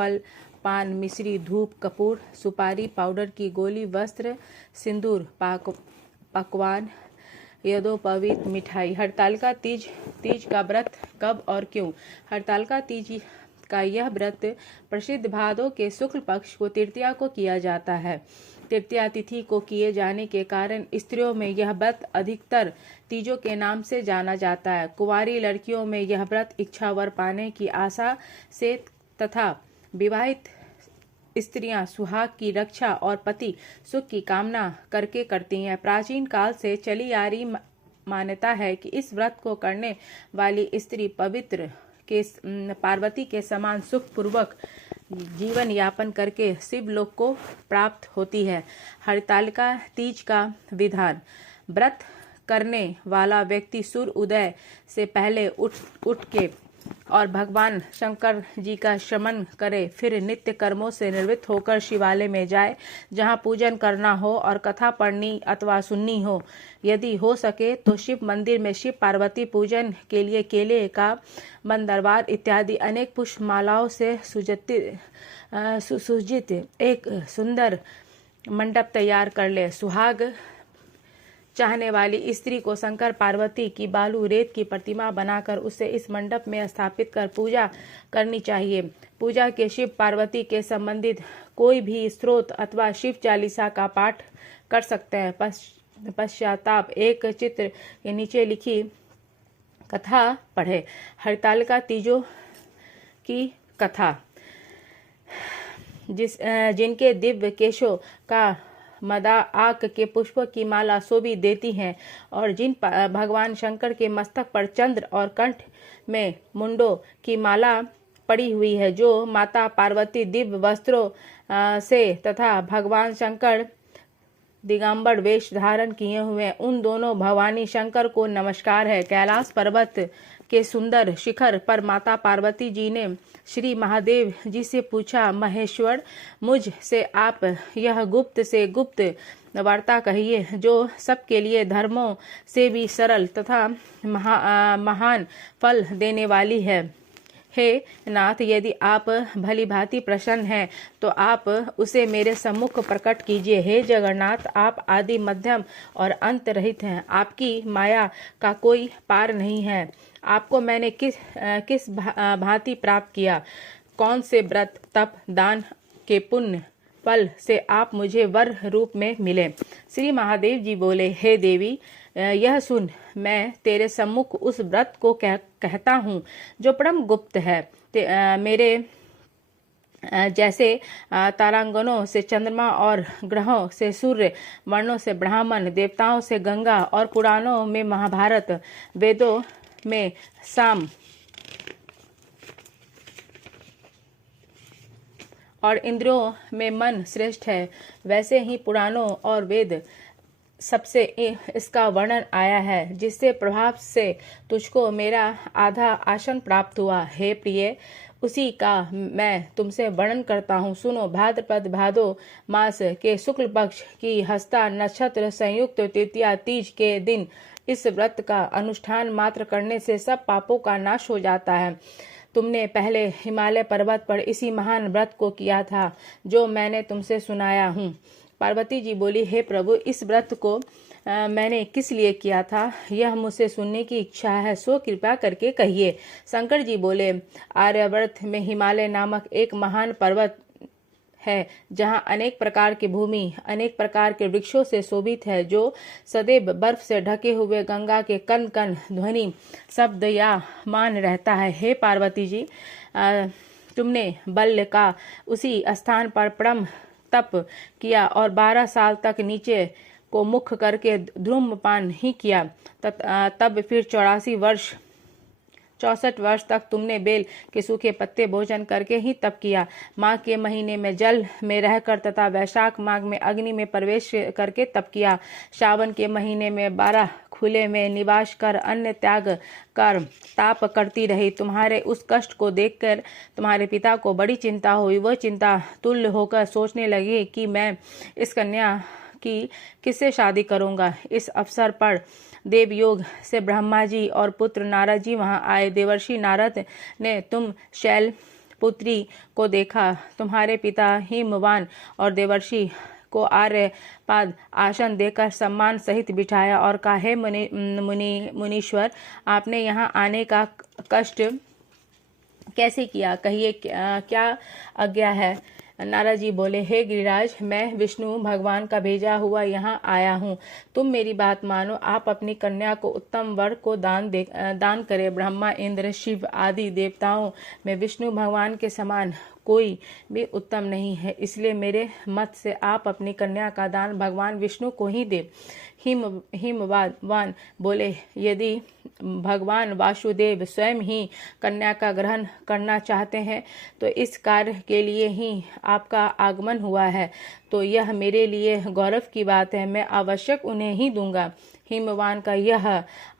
फल, पान, मिश्री, धूप, कपूर, सुपारी, पाउडर की गोली, वस्त्र, सिंदूर, पकवान, यज्ञोपवीत, मिठाई। हरतालिका तीज का व्रत कब और क्यों? हरतालिका तीज का यह व्रत प्रसिद्ध भादों के शुक्ल पक्ष को तृतीया को किया जाता है। तृतीया तिथि को किए जाने के कारण स्त्रियों में यह व्रत अधिकतर तीजों के नाम से जाना जाता है। कुंवारी लड़कियों में यह व्रत इच्छा वर पाने की आशा से तथा विवाहित स्त्रियां सुहाग की रक्षा और पति सुख की कामना करके करती हैं। प्राचीन काल से चली आ रही मान्यता है कि इस व्रत को करने वाली स्त्री पवित्र के पार्वती के समान सुख पूर्वक जीवन यापन करके शिवलोक को प्राप्त होती है। हरतालिका तीज का विधान। व्रत करने वाला व्यक्ति सूर्य उदय से पहले उठ के और भगवान शंकर जी का श्रमण करे, फिर नित्य कर्मों से निवृत्त होकर शिवालय में जाए, जहां पूजन करना हो और कथा पढ़नी अथवा सुननी हो। यदि हो सके तो शिव मंदिर में शिव पार्वती पूजन के लिए केले का मंदरवार इत्यादि अनेक पुष्प मालाओं से सुसज्जित एक सुंदर मंडप तैयार कर ले। सुहाग चाहने वाली स्त्री को शंकर पार्वती की बालू रेत की प्रतिमा बनाकर उसे इस मंडप में स्थापित कर पूजा करनी चाहिए। पूजा के शिव पार्वती के संबंधित कोई भी स्तोत्र अथवा शिव चालीसा का पाठ कर सकते हैं। पश्चाताप एक चित्र के नीचे लिखी कथा पढ़े। हरतालिका तीजों की कथा। जिनके दिव्य केशों का मदा आक के पुष्पों की माला शोभी देती हैं और जिन भगवान शंकर के मस्तक पर चंद्र और कंठ में मुंडों की माला पड़ी हुई है, जो माता पार्वती दिव्य वस्त्रों से तथा भगवान शंकर दिगंबर वेश धारण किए हुए, उन दोनों भवानी शंकर को नमस्कार है। कैलाश पर्वत के सुंदर शिखर पर माता पार्वती जी ने श्री महादेव जी से पूछा, महेश्वर, मुझ से आप यह गुप्त से गुप्त वार्ता कहिए, जो सबके लिए धर्मों से भी सरल तथा महान फल देने वाली है। हे नाथ, यदि आप भली भांति प्रसन्न हैं तो आप उसे मेरे सम्मुख प्रकट कीजिए। हे जगन्नाथ, आप आदि मध्यम और अंत रहित हैं। आपकी माया का कोई पार नहीं है। आपको मैंने किस भांति प्राप्त किया? कौन से व्रत, तप, दान के पुण्य फल से आप मुझे वर रूप में मिले? श्री महादेव जी बोले, हे देवी, यह सुन, मैं तेरे सम्मुख उस व्रत को कहता हूँ जो परम गुप्त है। मेरे जैसे तारांगनों से चंद्रमा और ग्रहों से सूर्य, वर्णों से ब्राह्मण, देवताओं से गंगा और पुराणों में महाभारत, वेदों में साम और इंद्रियों में मन श्रेष्ठ है, वैसे ही पुराणों और वेद सबसे इसका वर्णन आया है, जिससे प्रभाव से तुझको मेरा आधा आसन प्राप्त हुआ। हे प्रिय, उसी का मैं तुमसे वर्णन करता हूँ। सुनो। भाद्रपद भादो मास के शुक्ल पक्ष की हस्ता नक्षत्र संयुक्त तृतीया तीज के दिन इस व्रत का अनुष्ठान मात्र करने से सब पापों का नाश हो जाता है। तुमने पहले हिमालय पर्वत पर इसी महान व्रत को किया था, जो मैंने तुमसे सुनाया हूँ। पार्वती जी बोली, हे प्रभु, इस व्रत को मैंने किस लिए किया था, यह मुझसे सुनने की इच्छा है, सो कृपा करके कहिए। शंकर जी बोले, आर्यवर्त में हिमालय नामक एक महान पर्वत है, जहाँ अनेक प्रकार की भूमि अनेक प्रकार के वृक्षों से शोभित है, जो सदैव बर्फ से ढके हुए गंगा के कण कण ध्वनि शब्द या मान रहता है। हे पार्वती जी, तुमने बल्य का उसी स्थान पर परम तप किया और 12 साल तक नीचे को मुख करके धूम्रपान ही किया। तब फिर 64 वर्ष तक तुमने बेल के सूखे पत्ते भोजन करके ही तप किया। माघ के महीने में जल में रहकर तथा वैशाख माघ में अग्नि में प्रवेश करके तप किया। श्रावण के महीने में 12 खुले में निवास कर अन्न त्याग कर ताप करती रही। तुम्हारे उस कष्ट को देखकर तुम्हारे पिता को बड़ी चिंता हुई। वह चिंता तुल्य होकर सोचने लगे कि मैं इस कन्या की किससे शादी करूंगा। इस अवसर पर देवयोग से ब्रह्मा जी और पुत्र नारद जी वहां आए। देवर्षि नारद ने तुम शैल पुत्री को देखा। तुम्हारे पिता हिमवान और देवर्षि को आर्यपाद आसन देकर सम्मान सहित बिठाया और कहा, हे मुनीश्वर, आपने यहाँ आने का कष्ट कैसे किया? कहिए, क्या आज्ञा है? नारद जी बोले, हे गिरिराज, मैं विष्णु भगवान का भेजा हुआ यहाँ आया हूँ। तुम मेरी बात मानो। आप अपनी कन्या को उत्तम वर को दान करें। ब्रह्मा, इंद्र, शिव आदि देवताओं में विष्णु भगवान के समान कोई भी उत्तम नहीं है, इसलिए मेरे मत से आप अपनी कन्या का दान भगवान विष्णु को ही दे। हिमवान बोले, यदि भगवान वासुदेव स्वयं ही कन्या का ग्रहण करना चाहते हैं तो इस कार्य के लिए ही आपका आगमन हुआ है, तो यह मेरे लिए गौरव की बात है। मैं आवश्यक उन्हें ही दूंगा। हिमवान का यह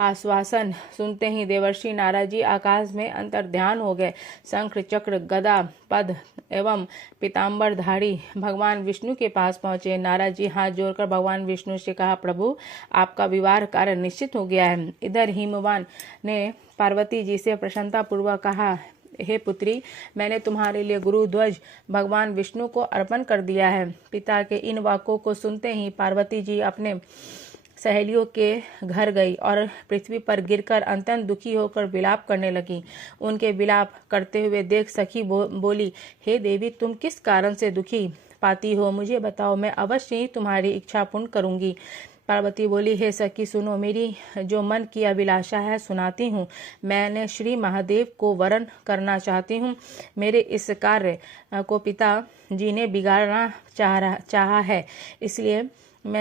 आश्वासन सुनते ही देवर्षि नारद जी आकाश में अंतर्ध्यान हो गए। शंख, चक्र, गदा, पद एवं पीताम्बरधारी भगवान विष्णु के पास पहुंचे। नारद जी हाथ जोड़कर भगवान विष्णु से कहा, प्रभु, आपका विवाह कार्य निश्चित हो गया है। इधर हिमवान ने पार्वती जी से प्रसन्नता पूर्वक कहा, हे पुत्री, मैंने तुम्हारे लिए गुरु ध्वज भगवान विष्णु को अर्पण कर दिया है। पिता के इन वाक्यों को सुनते ही पार्वती जी अपने सहेलियों के घर गई और पृथ्वी पर गिरकर अत्यंत दुखी होकर विलाप करने लगी। उनके विलाप करते हुए देख सखी बोली, हे देवी, तुम किस कारण से दुखी पाती हो? मुझे बताओ, मैं अवश्य ही तुम्हारी इच्छा पूर्ण करूंगी। पार्वती बोली, हे सखी, सुनो, मेरी जो मन की अभिलाषा है सुनाती हूँ। मैंने श्री महादेव को वरण करना चाहती हूँ। मेरे इस कार्य को पिता जी ने बिगाड़ना चाहा है, इसलिए मैं